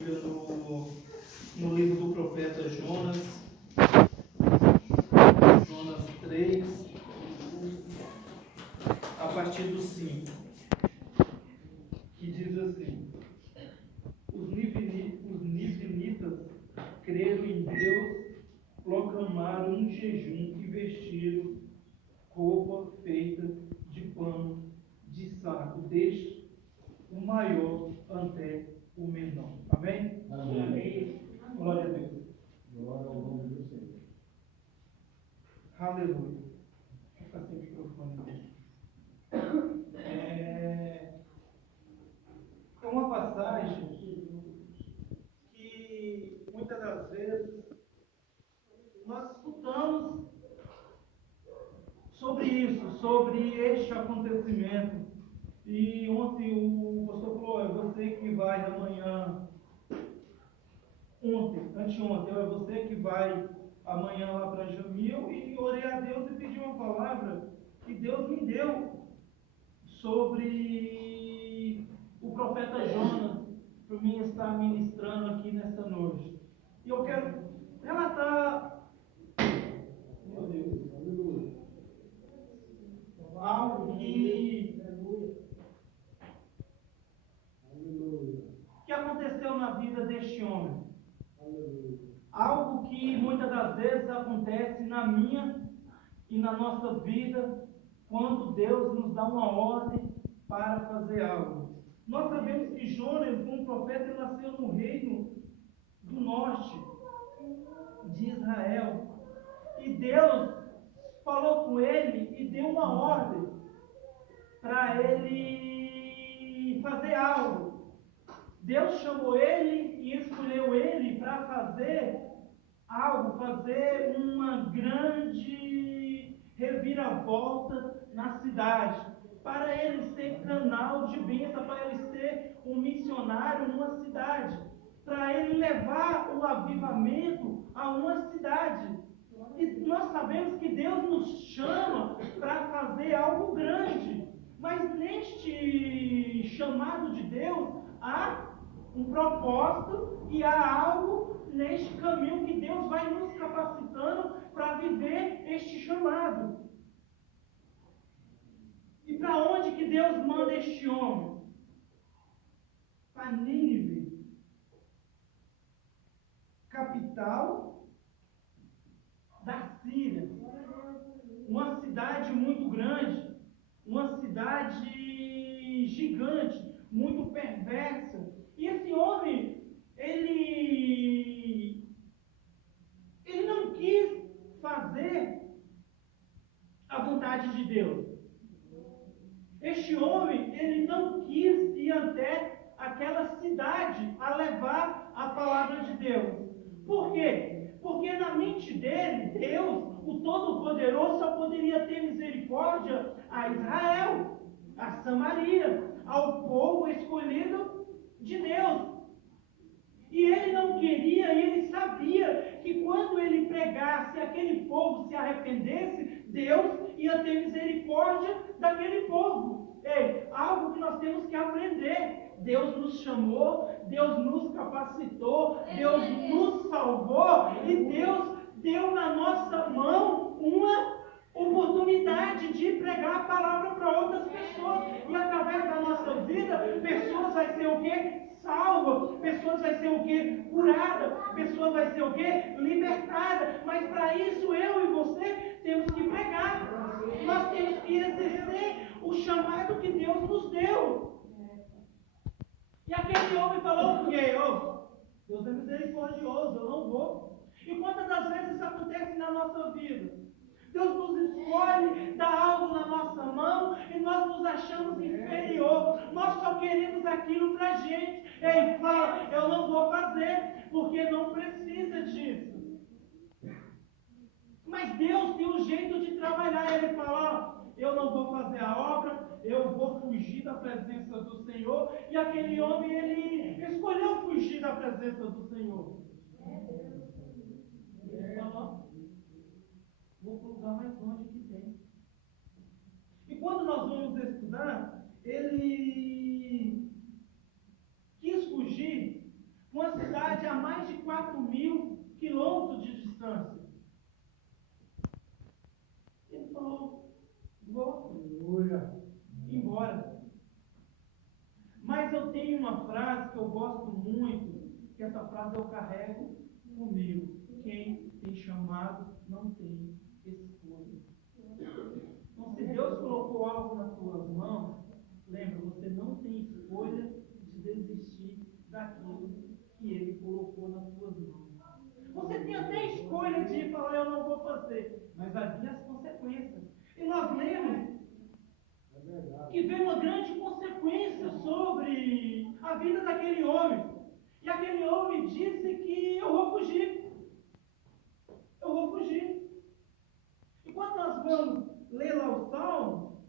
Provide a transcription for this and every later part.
no livro do profeta Jonas, Jonas 3, a partir do 5, que diz assim: os nivinitas creram em Deus, proclamaram um jejum e vestiram roupa feita de pano de saco, desde o maior até o menor. Amém? Amém. Glória a Deus. Glória ao nome do Senhor. Aleluia. Vou ficar sem microfone aqui. É uma passagem que muitas das vezes nós escutamos sobre isso, sobre este acontecimento. E ontem o pastor falou: é você que vai amanhã. Anteontem, é você que vai amanhã lá para Jamil, e orei a Deus e pedi uma palavra que Deus me deu sobre o profeta Jonas, para mim estar ministrando aqui nesta noite. E eu quero relatar, meu Deus, algo que aconteceu na vida deste homem. Algo que muitas das vezes acontece na minha e na nossa vida, quando Deus nos dá uma ordem para fazer algo. Nós sabemos que Jonas, como profeta, ele nasceu no reino do norte de Israel. E Deus falou com ele e deu uma ordem para ele fazer algo. Deus chamou ele e escolheu ele para fazer algo, fazer uma grande reviravolta na cidade, para ele ser canal de bênção, para ele ser um missionário numa cidade, para ele levar o avivamento a uma cidade. E nós sabemos que Deus nos chama para fazer algo grande, mas neste chamado de Deus há um propósito e há algo neste caminho que Deus vai nos capacitando para viver este chamado. E para onde que Deus manda este homem? Para Nínive, capital da Síria. Uma cidade muito grande, uma cidade gigante, muito perversa. E esse homem, ele não quis fazer a vontade de Deus. Este homem, ele não quis ir até aquela cidade a levar a palavra de Deus. Por quê? Porque na mente dele, Deus, o Todo-Poderoso, só poderia ter misericórdia a Israel, a Samaria, ao povo escolhido de Deus. E ele não queria, e ele sabia que quando ele pregasse, aquele povo se arrependesse, Deus ia ter misericórdia daquele povo. Algo que nós temos que aprender. Deus nos chamou, Deus nos capacitou, Deus nos salvou, e Deus deu na nossa mão uma oportunidade de pregar a palavra para outras pessoas. E através da nossa vida, pessoas vai ser o quê? Salva, pessoas vai ser o quê? Curada, pessoas vai ser o quê? Libertada. Mas para isso eu e você temos que pregar. Nós temos que exercer o chamado que Deus nos deu. E aquele homem falou por quê? Deus é misericordioso, eu não vou. E quantas das vezes isso acontece na nossa vida? Deus nos escolhe, dá algo na nossa mão e nós nos achamos inferior. Nós só queremos aquilo para a gente. Ele fala, eu não vou fazer, porque não precisa disso. Mas Deus tem um jeito de trabalhar. Ele fala, eu não vou fazer a obra, eu vou fugir da presença do Senhor. E aquele homem, ele escolheu fugir da presença do Senhor. Ele falou, vou para o lugar mais longe que tem. E quando nós vamos estudar, ele quis fugir uma de 4.000 quilômetros de distância. Ele falou, vou embora. Mas eu tenho uma frase que eu gosto muito, que essa frase eu carrego comigo. Quem tem chamado não tem escolha. Então, se Deus colocou algo nas tuas mãos, lembra, você não tem escolha de desistir daquilo que Ele colocou nas tuas mãos. Você tem até escolha de falar, eu não vou fazer, mas vai vir as consequências. E nós lemos que veio uma grande consequência sobre a vida daquele homem. E aquele homem disse que eu vou fugir. Eu vou fugir. E quando nós vamos ler lá o Salmo,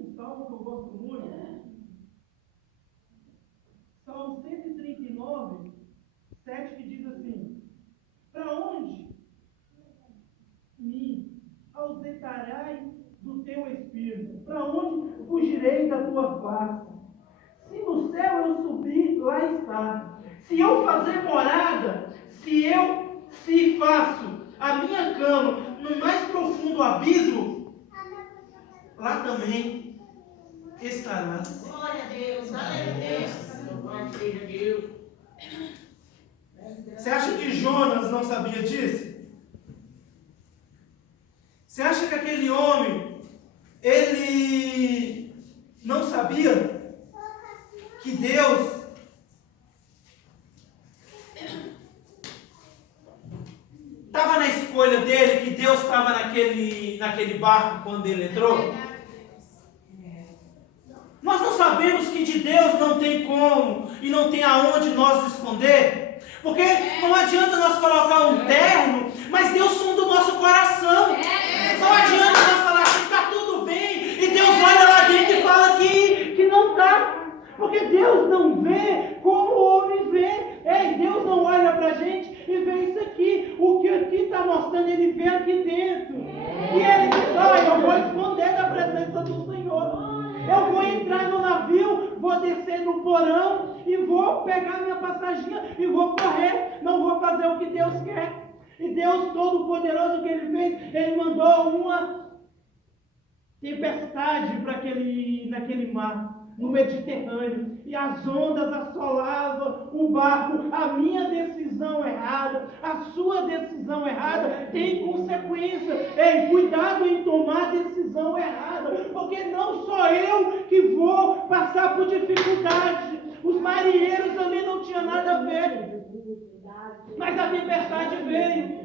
um salmo que eu gosto muito, Salmo 139, 7, que diz assim: para onde me ausentarei do teu espírito? Para onde fugirei da tua face? Se no céu eu subir, lá está. Se eu fazer morada, se faço a minha cama no mais profundo abismo, lá também estarás. Glória a Deus, aleluia. Glória seja Deus. Você acha que Jonas não sabia disso? Você acha que aquele homem, ele não sabia que Deus estava na escolha dele, que Deus estava naquele barco quando ele entrou? Nós não sabemos que de Deus não tem como e não tem aonde nós esconder. Porque não adianta nós colocar um terno, mas Deus sonda o nosso coração. Não adianta nós falar que está tudo bem e Deus olha lá dentro e fala que não está. Porque Deus não vê como o homem vê. Deus não olha para a gente e vê isso aqui. O que aqui está mostrando, Ele vê aqui dentro. E Ele diz, eu vou esconder da presença do Senhor. Eu vou entrar no navio, vou descer no porão e vou pegar minha passaginha e vou correr. Não vou fazer o que Deus quer. E Deus Todo-Poderoso, o que Ele fez? Ele mandou uma tempestade naquele mar, no Mediterrâneo. E as ondas assolavam o barco. A minha decisão errada, a sua decisão errada tem consequência. Cuidado em tomar decisão errada, porque não sou eu que vou passar por dificuldade. Os marinheiros também não tinham nada a ver. Mas a tempestade veio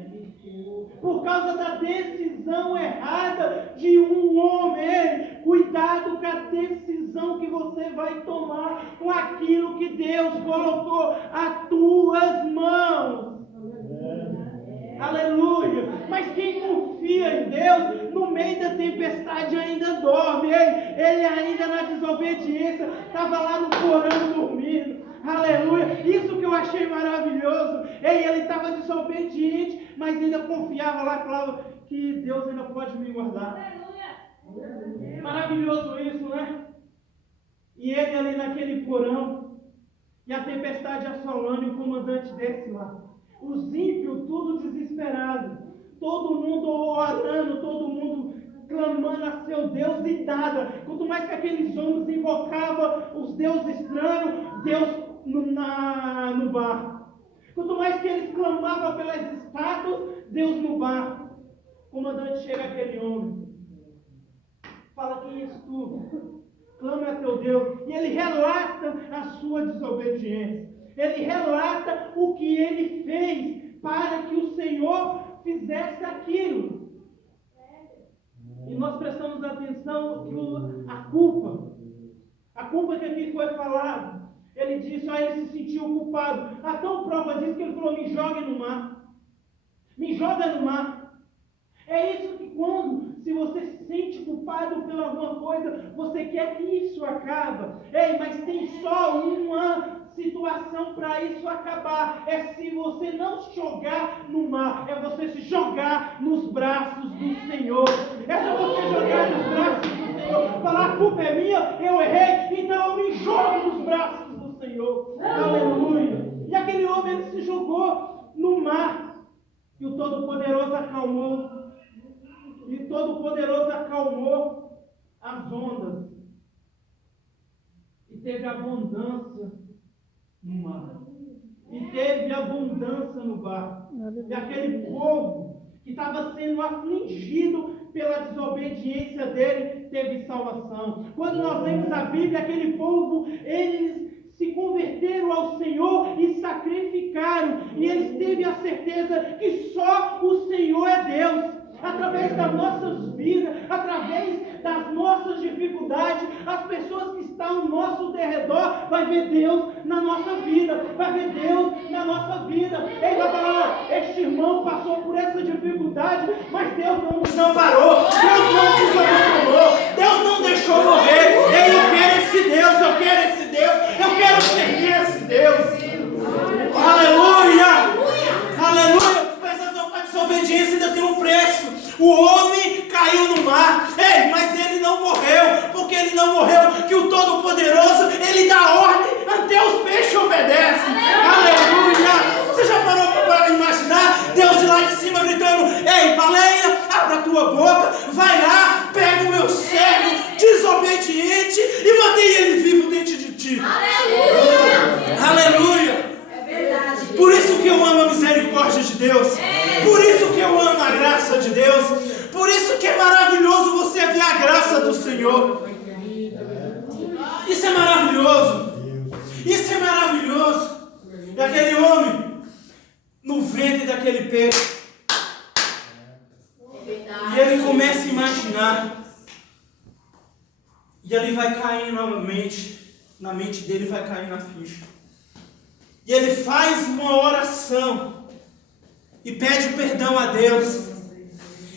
por causa da decisão errada de um homem. Cuidado com a decisão que você vai tomar com aquilo que Deus colocou às tuas mãos. Aleluia. Mas quem confia em Deus, no meio da tempestade ainda dorme. Ele ainda na desobediência estava lá no porão dormindo. Aleluia. Isso que eu achei maravilhoso. Ele estava desobediente, mas ainda confiava lá e falava que Deus ainda pode me guardar. Maravilhoso isso, né? E ele ali naquele porão, e a tempestade assolando, e o comandante desce lá. Os ímpios tudo desesperado, todo mundo orando, todo mundo clamando a seu Deus e nada. Quanto mais que aqueles homens invocavam os deuses estranhos, Deus no barco. Quanto mais que eles clamavam pelas estátuas, Deus no barco. O comandante chega aquele homem, fala: quem és tu? Clama a teu Deus. E ele relata a sua desobediência. Ele relata o que ele fez para que o Senhor fizesse aquilo. E nós prestamos atenção que a culpa que aqui foi falada, ele disse, ele se sentiu culpado. A tão prova disso que ele falou: me jogue no mar. Me joga no mar. É isso que se você se sente culpado por alguma coisa, você quer que isso acabe. Mas tem só uma situação para isso acabar. É se você não se jogar no mar, é você se jogar nos braços do Senhor. É se você jogar nos braços do Senhor. Falar: a culpa é minha, eu errei, então eu me jogo nos braços do Senhor. Aleluia. E aquele homem, ele se jogou no mar. E o Todo-Poderoso acalmou. E o Todo-Poderoso acalmou as ondas. E teve abundância no mar. E teve abundância no barco. E aquele povo que estava sendo afligido pela desobediência dele, teve salvação. Quando nós lemos a Bíblia, aquele povo, eles se converteram ao Senhor e sacrificaram. E eles teve a certeza que só o Senhor é Deus. Através das nossas vidas, através das nossas dificuldades, as pessoas que estão ao nosso derredor vai ver Deus na nossa vida, vai ver Deus na nossa vida. Ele vai falar: este irmão passou por essa dificuldade, mas Deus não nos amparou, Deus não nos abandonou, Deus não deixou morrer. Ei, eu quero esse Deus, eu quero esse Deus, eu quero servir esse Deus. Aleluia! Aleluia! A desobediência ainda tem um preço. O homem caiu no mar. Ei, mas ele não morreu. Porque ele não morreu, que o Todo-Poderoso, ele dá ordem, até os peixes obedecem. Aleluia! Você já parou para imaginar Deus de lá de cima gritando: ei, baleia, abra a tua boca, vai lá, pega o meu servo desobediente e mantém ele vivo dentro de ti. Aleluia! Aleluia! Por isso que eu amo a misericórdia de Deus. Por isso que eu amo a graça de Deus. Por isso que é maravilhoso você ver a graça do Senhor. Isso é maravilhoso. Isso é maravilhoso. E aquele homem no ventre daquele peixe, e ele começa a imaginar, e ele vai cair novamente, na mente dele vai cair na ficha. E ele faz uma oração e pede perdão a Deus.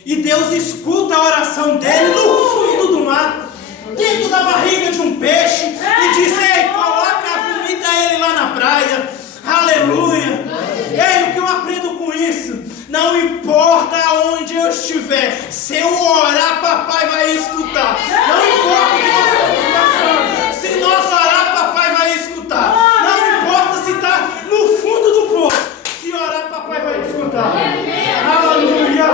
E Deus escuta a oração dele no fundo do mar, dentro da barriga de um peixe, e diz: ei, coloca, vomita ele lá na praia. Aleluia! Ei, o que eu aprendo com isso? Não importa onde eu estiver, se eu orar, papai vai escutar. Não importa o que nós estamos passando, se nós orar, papai vai escutar. Não importa se está no fundo do poço, se orar, papai vai escutar. Aleluia!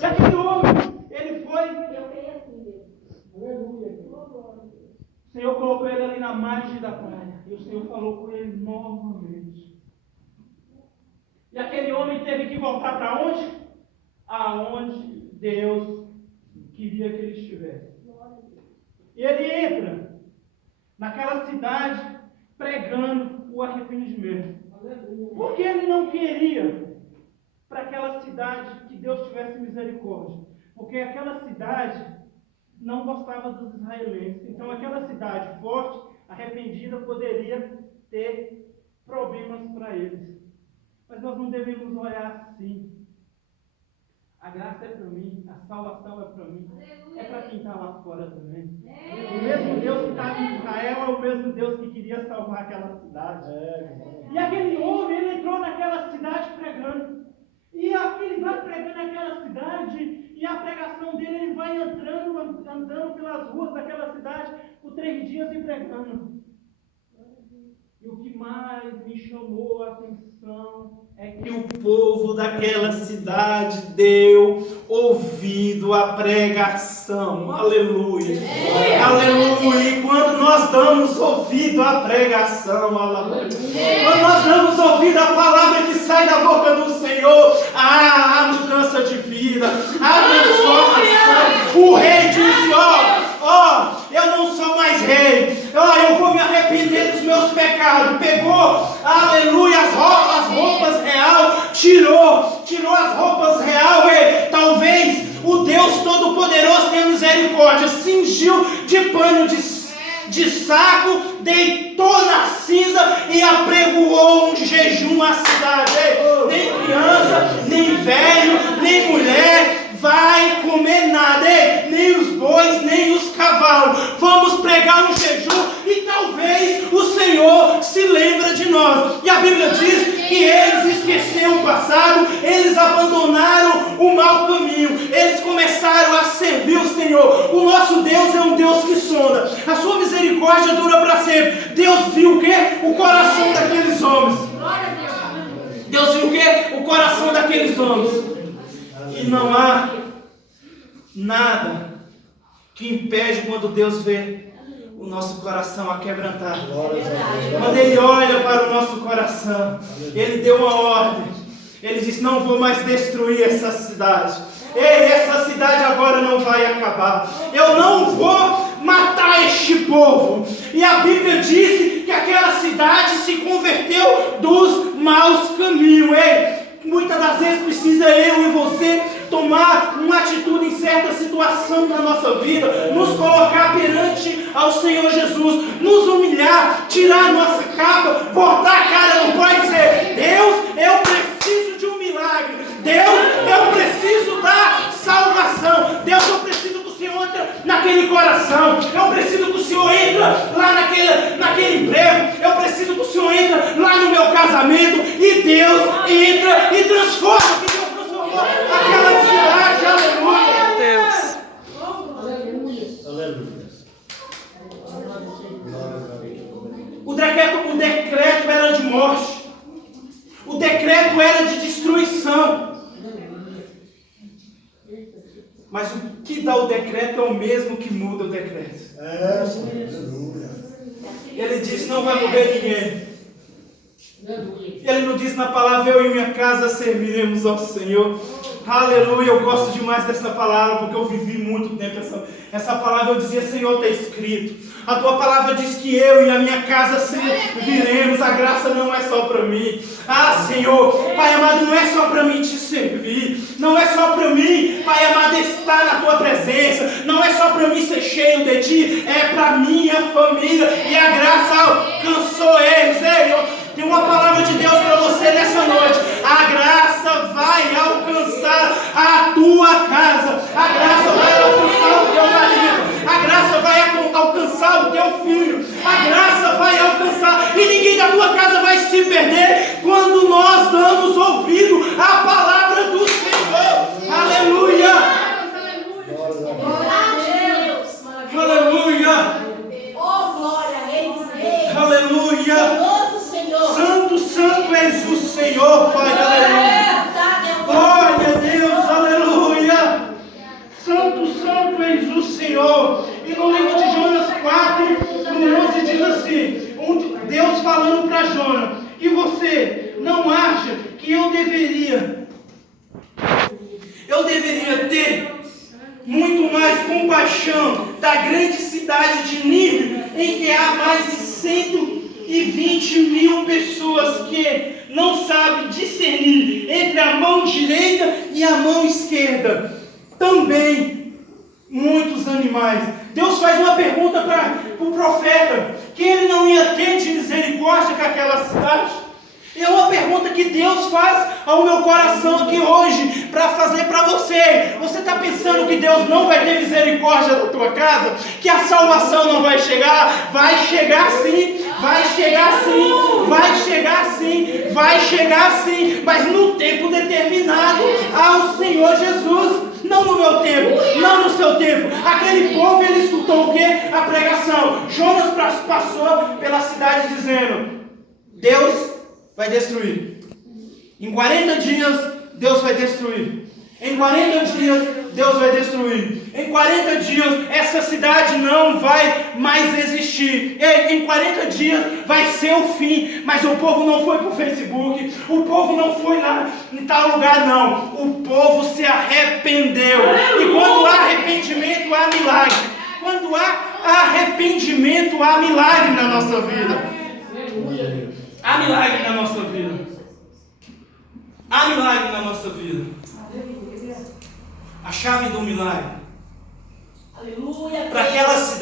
E aquele homem, ele foi. O Senhor colocou ele ali na margem da praia. E o Senhor falou com ele novamente. E aquele homem teve que voltar para onde? Aonde Deus queria que ele estivesse. E ele entra naquela cidade pregando o arrependimento. Porque ele não queria para aquela cidade que Deus tivesse misericórdia. Porque aquela cidade não gostava dos israelenses. Então aquela cidade forte, arrependida, poderia ter problemas para eles. Mas nós não devemos olhar assim. A graça é para mim, a salvação é para mim, é para quem está lá fora também. O mesmo Deus que estava em Israel é o mesmo Deus que queria salvar aquela cidade. E aquele homem, ele entrou naquela cidade pregando. E ele vai pregando naquela cidade, e a pregação dele, ele vai andando pelas ruas daquela cidade por 3 dias e pregando. E o que mais me chamou a atenção é que o povo daquela cidade deu ouvido à pregação. Aleluia! Aleluia! E quando nós damos ouvido à pregação, aleluia, quando nós damos ouvido à palavra que sai da boca do Senhor, há mudança de vida, há transformação. O rei disse: ó, eu não sou mais rei, eu vou me arrepender dos meus pecados. Pegou, aleluia, as roupas real, tirou as roupas real. Talvez o Deus Todo-Poderoso tenha misericórdia, cingiu de pano de saco, deitou na cinza e apregoou um jejum à cidade. Nem criança, nem velho, nem mulher vai comer nada, nem os bois, nem os cavalos. Vamos pregar um jejum e talvez o Senhor se lembre de nós. E a Bíblia diz que eles esqueceram o passado, eles abandonaram o mau caminho, eles começaram a servir o Senhor. O nosso Deus é um Deus que sonda, a sua misericórdia dura para sempre. Deus viu o quê? O coração daqueles homens. daqueles homens. E não há nada que impede quando Deus vê o nosso coração aquebrantado. Quando Ele olha para o nosso coração, Ele deu uma ordem. Ele disse: não vou mais destruir essa cidade. Ei, essa cidade agora não vai acabar. Eu não vou matar este povo. E a Bíblia diz que aquela cidade se converteu dos maus caminhos. Ei, muitas das vezes precisa eu e você tomar uma atitude em certa situação da nossa vida, nos colocar perante ao Senhor Jesus, nos humilhar, tirar a nossa capa, botar a cara no pó e dizer: Deus, eu preciso de um milagre. Deus, eu preciso da salvação. Deus, eu preciso que o Senhor entre naquele coração. Eu preciso que o Senhor entre lá naquele emprego. Eu preciso que o Senhor entre lá no meu casamento. E Deus entra e transforma, que Deus transformou aquela cidade. Aleluia. Deus. Aleluia. O decreto era de morte. O decreto era de destruição. Mas o que dá o decreto é o mesmo que muda o decreto. Aleluia. Ele diz: não vai morrer ninguém. Ele não diz na palavra: eu e minha casa serviremos ao Senhor. Aleluia, eu gosto demais dessa palavra, porque eu vivi muito tempo essa palavra. Eu dizia: Senhor, está escrito. A tua palavra diz que eu e a minha casa serviremos. A graça não é só para mim. Ah, Senhor, Pai amado, não é só para mim te servir. Não é só para mim, Pai amado, estar na tua presença. Não é só para mim ser cheio de ti. É para minha família. E a graça alcançou eles. Tem uma palavra de Deus para você nessa noite. A graça vai alcançar a tua casa. A graça vai alcançar o teu marido. A graça vai alcançar o teu filho. A graça vai alcançar. E ninguém da tua casa vai se perder quando nós damos ouvido à palavra do Senhor. Aleluia. Aleluia. Aleluia. Santo, santo és o Senhor, Pai, aleluia. Glória a Deus, aleluia. Santo, santo és o Senhor. E no livro de Jonas 4, no 11 diz assim, Deus falando para Jonas: e você não acha que eu deveria ter muito mais compaixão da grande cidade de Nínive, em que há mais de 120 mil pessoas que não sabem discernir entre a mão direita e a mão esquerda? Também muitos animais. Deus faz uma pergunta para o profeta, que ele não ia ter de misericórdia com aquela cidade. É uma pergunta que Deus faz ao meu coração aqui hoje, para fazer para você. Você está pensando que Deus não vai ter misericórdia da tua casa? Que a salvação não vai chegar? Vai chegar sim, vai chegar sim, vai chegar sim, vai chegar sim, mas no tempo determinado ao Senhor Jesus. Não no meu tempo, não no seu tempo. Aquele povo, ele escutou o quê? A pregação. Jonas passou pela cidade dizendo: Deus vai destruir. Em 40 dias, Deus vai destruir. Em 40 dias, Deus vai destruir. Em 40 dias, essa cidade não vai mais existir. Em 40 dias vai ser o fim. Mas o povo não foi para o Facebook. O povo não foi lá em tal lugar, não. O povo se arrependeu. E quando há arrependimento, há milagre. Quando há arrependimento, há milagre na nossa vida. Há milagre na nossa vida. Há milagre na nossa vida. A chave do milagre. Aleluia. Para aquela cidade.